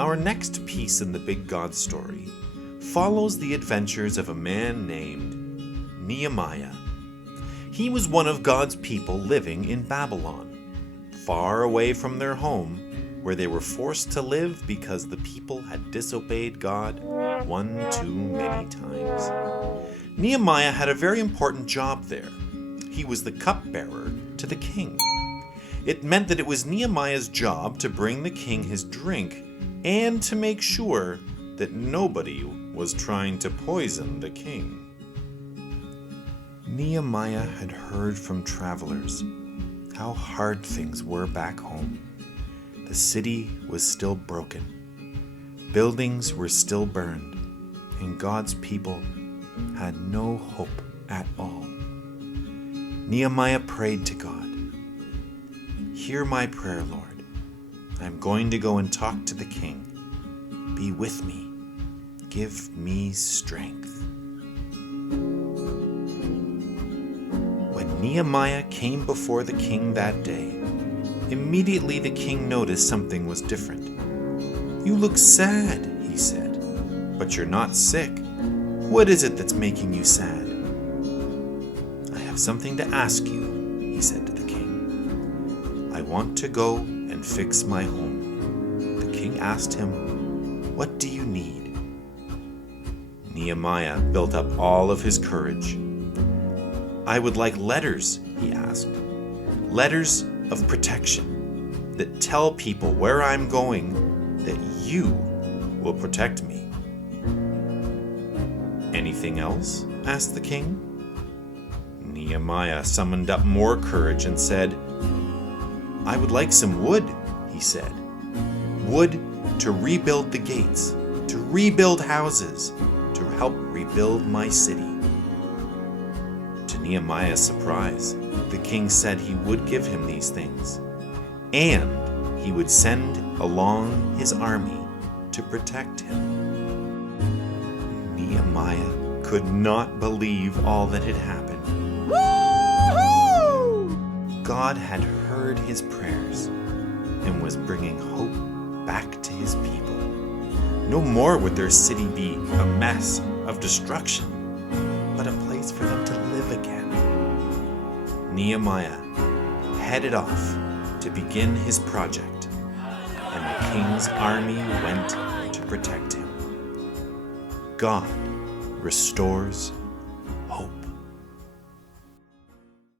Our next piece in the Big God story follows the adventures of a man named Nehemiah. He was one of God's people living in Babylon, far away from their home, where they were forced to live because the people had disobeyed God one too many times. Nehemiah had a very important job there. He was the cupbearer to the king. It meant that it was Nehemiah's job to bring the king his drink and to make sure that nobody was trying to poison the king. Nehemiah had heard from travelers how hard things were back home. The city was still broken. Buildings were still burned, and God's people had no hope at all. Nehemiah prayed to God, "Hear my prayer, Lord. I'm going to go and talk to the king. Be with me. Give me strength." When Nehemiah came before the king that day, immediately the king noticed something was different. "You look sad," he said, "but you're not sick. What is it that's making you sad?" "I have something to ask you," he said to the king. "I want to go and fix my home." The king asked him, "What do you need?" Nehemiah built up all of his courage. "I would like letters," he asked. "Letters of protection that tell people where I'm going, that you will protect me." "Anything else?" asked the king. Nehemiah summoned up more courage and said, "I would like some wood," he said. "Wood to rebuild the gates, to rebuild houses, to help rebuild my city." To Nehemiah's surprise, the king said he would give him these things, and he would send along his army to protect him. Nehemiah could not believe all that had happened. Woo-hoo! God had heard his prayers and was bringing hope back to his people. No more would their city be a mess of destruction, but a place for them to live again. Nehemiah headed off to begin his project, and the king's army went to protect him. God restores